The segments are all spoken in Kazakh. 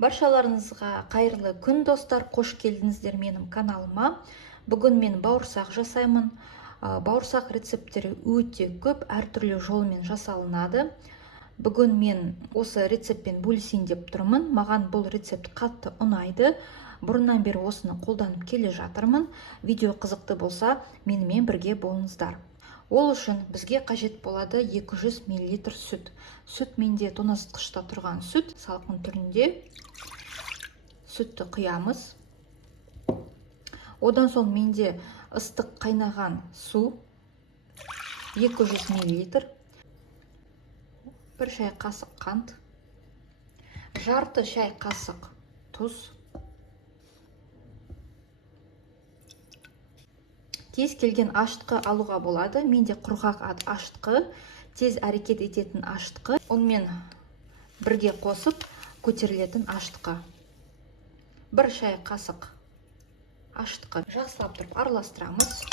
Баршаларыңызға қайырлы күн достар, қош келдіңіздер менің каналыма. Бүгін мен бауырсақ жасаймын. Бауырсақ рецепттері өте көп, әртүрлі жолмен жасалынады. Бүгін мен осы рецептпен бөлісейін деп тұрмын. Маған бұл рецепт қатты ұнайды. Бұрыннан бері осыны қолданып келе жатырмын. Видео қызықты болса, менімен бірге болыңыздар. Ол үшін бізге қажет болады 200 мл сүт. Сүт менде тоңазытқышта тұрған сүт, салқын түрінде. Сүтті құямыз. Одан соң менде ыстық қайнаған су 200 мл. 1 шай қасық қант, жарты шай қасық тұз. Кез келген ашытқы алуға болады. Менде құрғақ ашытқы, тез әрекет ететін ашытқы. Онымен бірге қосып көтерілетін ашытқы. 1 шай қасық ашытқы. Жақсылап тұрып араластырамыз.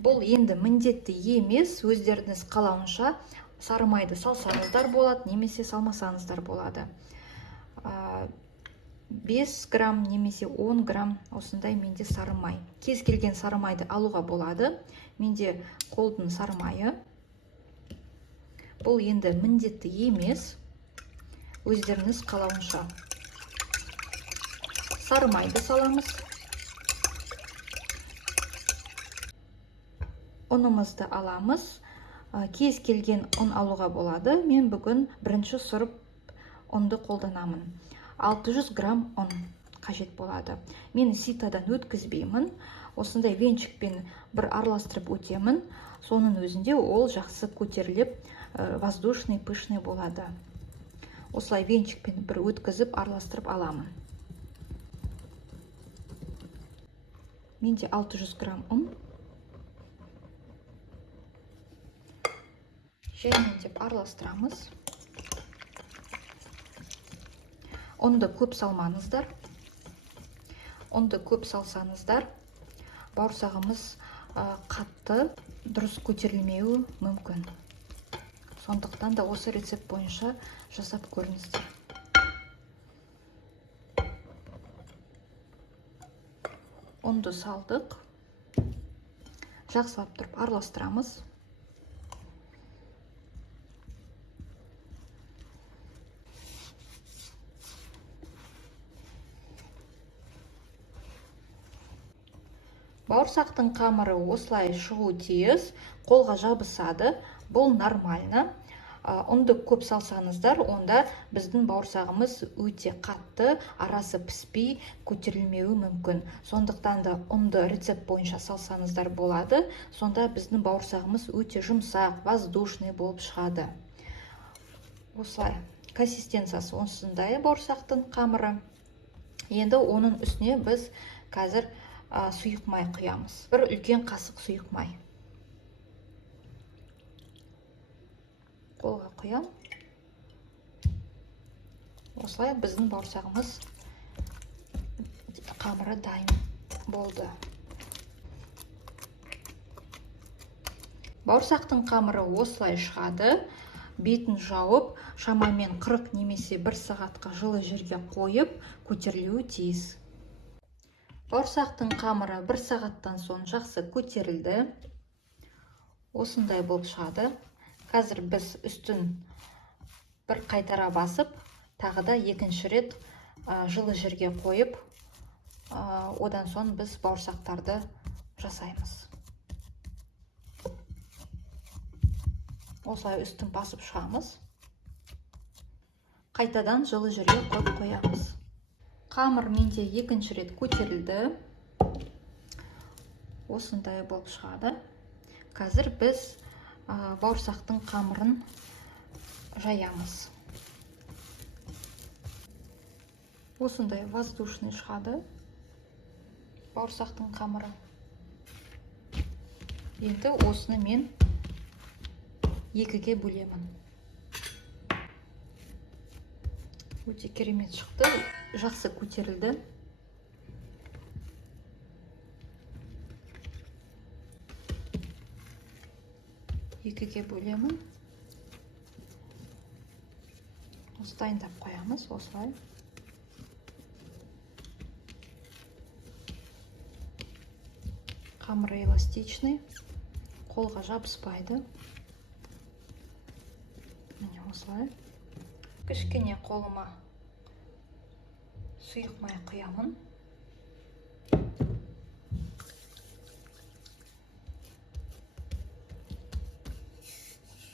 Бұл енді міндетті емес, өздеріңіз қалауынша сары майды салсаңыздар болады, немесе салмасаңыздар болады. 5 грамм немесе 10 грамм осындай менде сары май. Кез келген сары майды алуға болады. Менде қолдың сары майы. Бұл енді міндетті емес, өздеріңіз қалауынша. Сары майды саламыз. Ұнымызды аламыз. Кез келген ұн алуға болады. Мен бүгін бірінші сұрып ұнды қолданамын. 600 грамм ұн қажет болады. Мен ситадан өткізбеймін. Осындай венчикпен бір араластырып өтемін. Соның өзінде ол жақсы көтеріліп, воздушный, пышный болады. Осылай венчикпен бір өткізіп араластырып аламын. Менде 600 грамм ұн. Жаймен деп араластырамыз. Ұнды көп салмаңыздар. Ұнды көп салсаңыздар, бауырсағымыз қатты, дұрыс көтерілмеуі мүмкін. Сондықтан да осы рецепт бойынша жасап көріңіздер. Ұнды салдық. Жақсылап тұрып араластырамыз. Бауырсақтың қамыры осылай шығу тиіс, қолға жабысады. Бұл нормально. Ұнды көп салсаңыздар, онда біздің бауырсағымыз өте қатты, арасы піспей, көтерілмеуі мүмкін. Сондықтан да ұнды рецепт бойынша салсаңыздар болады. Сонда біздің бауырсағымыз өте жұмсақ, воздушный болып шығады. Осылай консистенциясы осындай бауырсақтың қамыры. Енді оның үстіне біз қазір сұйық май құямыз. Бір үлкен қасық сұйық май. Қолға құям. Осылай біздің бауырсағымыз қамыры дайын болды. Бауырсақтың қамыры осылай шығады. Бетін жауып, шамамен 40 немесе 1 сағатқа жылы жерге қойып, көтерілуі тиіс. Бауырсақтың қамыры 1 сағаттан соң жақсы көтерілді. Осындай болып шығады. Қазір біз үстін бір қайтара басып, тағы да екінші рет жылы жерге қойып, одан соң біз бауырсақтарды жасаймыз. Осылай үстін басып шығамыз. Қайтадан жылы жерге қойып қоямыз. Қамыр менде екінші рет көтерілді. Осындай болып шығады. Қазір біз бауырсақтың қамырын жаямыз. Осындай воздушный шығады бауырсақтың қамыры. Енді осыны мен екіге бөлемін. Өте керемет шықты, жақсы көтерілді. Екіге бөлемін. қамырымызды дайындап қоямыз осылай. Қамыры эластичный, қолға жабыспайды. Міне осылай. Кішкене қолыма сұйық май құямын.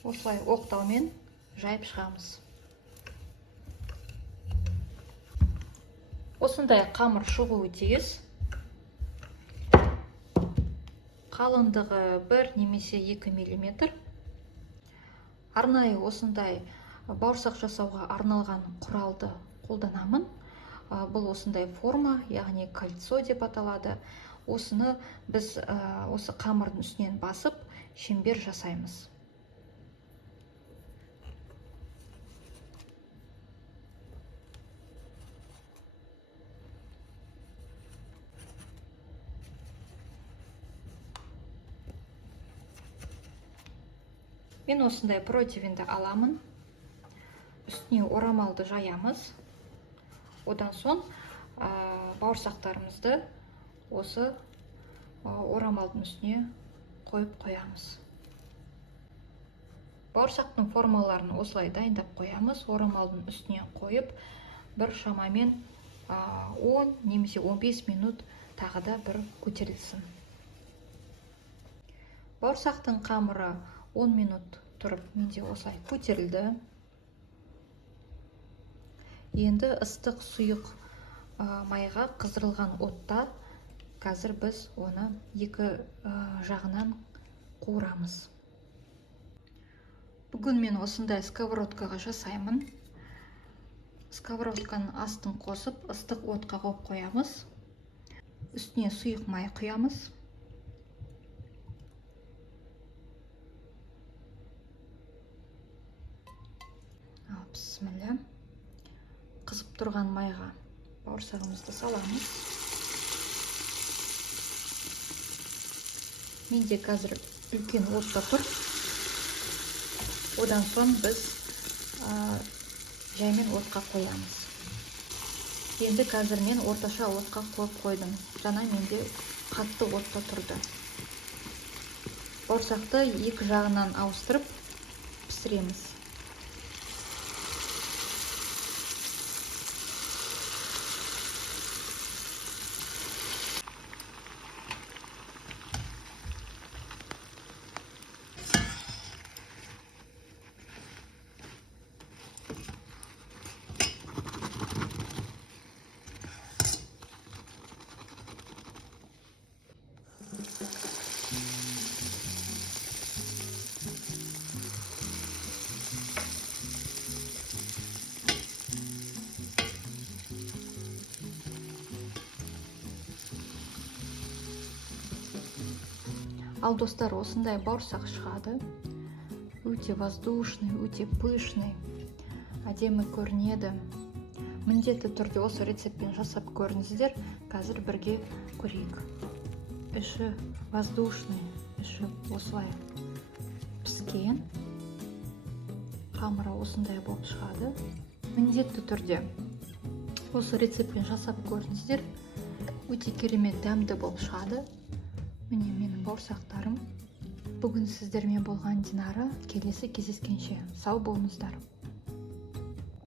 Осылай оқтаумен жайып шығамыз. Осындай қамыр шығуы тиіс. Қалыңдығы 1 немесе 2 мм. Арнайы осындай бауырсақ жасауға арналған құралды қолданамын. Бұл осындай форма, яғни кольцо деп аталады. Осыны біз осы қамырдың үстінен басып, шеңбер жасаймыз. Мен осындай противенді аламын. Үстіне орамалды жаямыз. Одан соң бауырсақтарымызды осы орамалдың үстіне қойып қоямыз. Бауырсақтың формаларын осылай дайындап қоямыз. Орамалдың үстіне қойып, бір шамамен 10 немесе 15 минут тағы да бір көтерілсін. Бауырсақтың қамыры 10 минут тұрып, менде осылай көтерілді. Енді ыстық сұйық майға қыздырылған отта қазір біз оны екі жағынан қуырамыз. Бүгін мен осындай сковородкаға жасаймын. Сковородканың астын қосып, ыстық отқа қойып қоямыз. Үстіне сұйық май құямыз. Бісміллә. Қызып тұрған майға бауырсағымызды саламыз. Менде қазір үлкен отта тұр. Одан соң біз жаймен отқа қоямыз. Енді қазір мен орташа отқа қойып қойдым. Жаңа менде қатты отта тұрды. Бауырсақты екі жағынан ауыстырып пісіреміз. Ал достар, осындай бауырсақ шығады. Өте воздушный, өте пышный, әдемі көрінеді. Міндетті түрде осы рецептпен жасап көріңіздер. Қазір бірге көрейік. Іші воздушный, іші осылай піскен. Қамыры осындай болып шығады. Міндетті түрде осы рецептпен жасап көріңіздер. Өте керемет дәмді болып шығады. Міне менің бауырсақтарым. Бүгін сіздермен болған Динара. Келесі кездескенше сау болыңыздар.